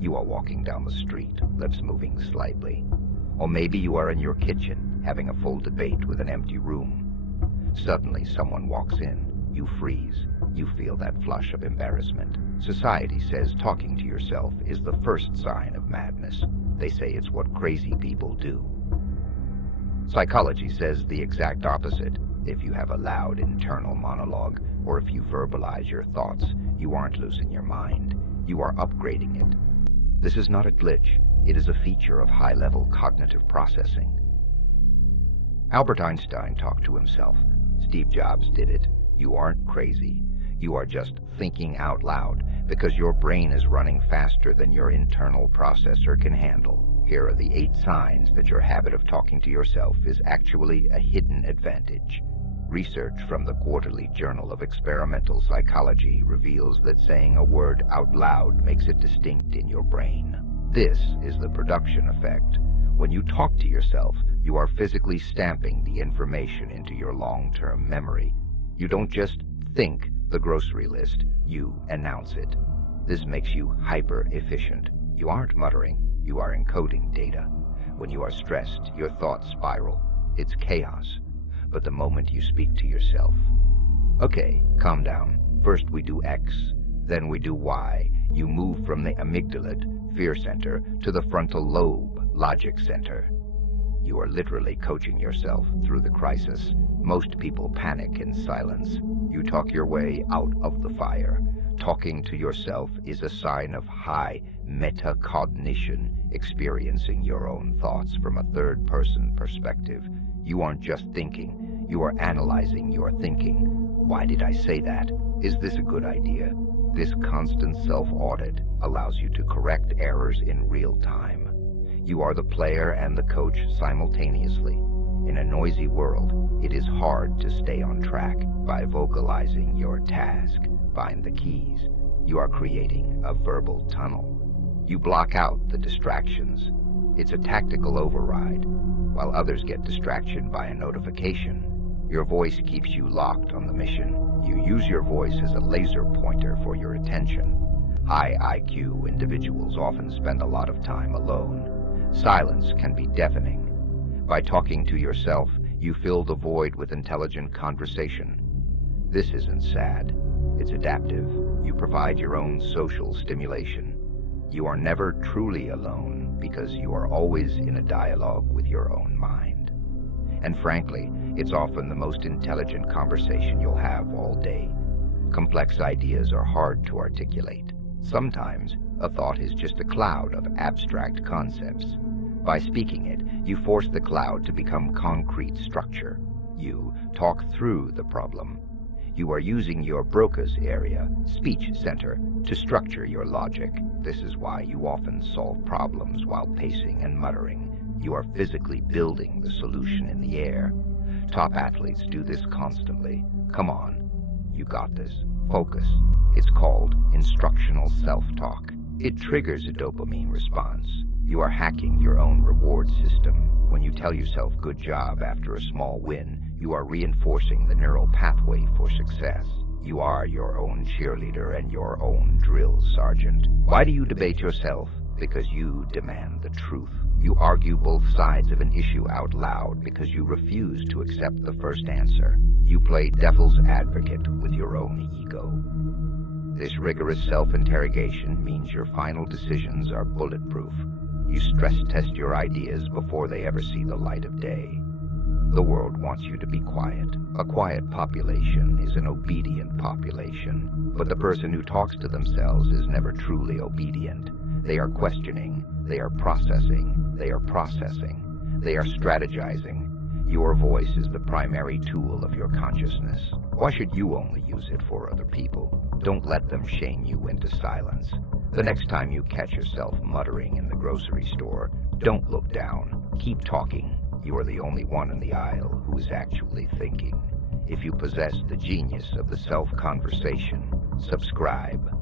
You are walking down the street, lips moving slightly. Or maybe you are in your kitchen, having a full debate with an empty room. Suddenly someone walks in. You freeze. You feel that flush of embarrassment. Society says talking to yourself is the first sign of madness. They say it's what crazy people do. Psychology says the exact opposite. If you have a loud internal monologue, or if you verbalize your thoughts, you aren't losing your mind. You are upgrading it. This is not a glitch. It is a feature of high-level cognitive processing. Albert Einstein talked to himself. Steve Jobs did it. You aren't crazy. You are just thinking out loud because your brain is running faster than your internal processor can handle. Here are the 8 signs that your habit of talking to yourself is actually a hidden advantage. Research from the Quarterly Journal of Experimental Psychology reveals that saying a word out loud makes it distinct in your brain. This is the production effect. When you talk to yourself, you are physically stamping the information into your long-term memory. You don't just think the grocery list, you announce it. This makes you hyper-efficient. You aren't muttering, you are encoding data. When you are stressed, your thoughts spiral. It's chaos. But the moment you speak to yourself, okay, calm down. First we do X, then we do Y. You move from the amygdala, fear center, to the frontal lobe, logic center. You are literally coaching yourself through the crisis. Most people panic in silence. You talk your way out of the fire. Talking to yourself is a sign of high metacognition, experiencing your own thoughts from a third-person perspective. You aren't just thinking, you are analyzing your thinking. Why did I say that? Is this a good idea? This constant self-audit allows you to correct errors in real time. You are the player and the coach simultaneously. In a noisy world, it is hard to stay on track. By vocalizing your task, find the keys. You are creating a verbal tunnel. You block out the distractions. It's a tactical override. While others get distraction by a notification, your voice keeps you locked on the mission. You use your voice as a laser pointer for your attention. High IQ individuals often spend a lot of time alone. Silence can be deafening. By talking to yourself, you fill the void with intelligent conversation. This isn't sad. It's adaptive. You provide your own social stimulation. You are never truly alone because you are always in a dialogue with your own mind. And frankly, it's often the most intelligent conversation you'll have all day. Complex ideas are hard to articulate. Sometimes, a thought is just a cloud of abstract concepts. By speaking it, you force the cloud to become concrete structure. You talk through the problem. You are using your Broca's area, speech center, to structure your logic. This is why you often solve problems while pacing and muttering. You are physically building the solution in the air. Top athletes do this constantly. Come on, you got this. Focus. It's called instructional self-talk. It triggers a dopamine response. You are hacking your own reward system. When you tell yourself good job after a small win, you are reinforcing the neural pathway for success. You are your own cheerleader and your own drill sergeant. Why do you debate yourself? Because you demand the truth. You argue both sides of an issue out loud because you refuse to accept the first answer. You play devil's advocate with your own ego. This rigorous self-interrogation means your final decisions are bulletproof. You stress test your ideas before they ever see the light of day. The world wants you to be quiet. A quiet population is an obedient population, but the person who talks to themselves is never truly obedient. They are questioning, they are processing, they are strategizing. Your voice is the primary tool of your consciousness. Why should you only use it for other people? Don't let them shame you into silence. The next time you catch yourself muttering in the grocery store, don't look down. Keep talking. You are the only one in the aisle who is actually thinking. If you possess the genius of the self-conversation, subscribe.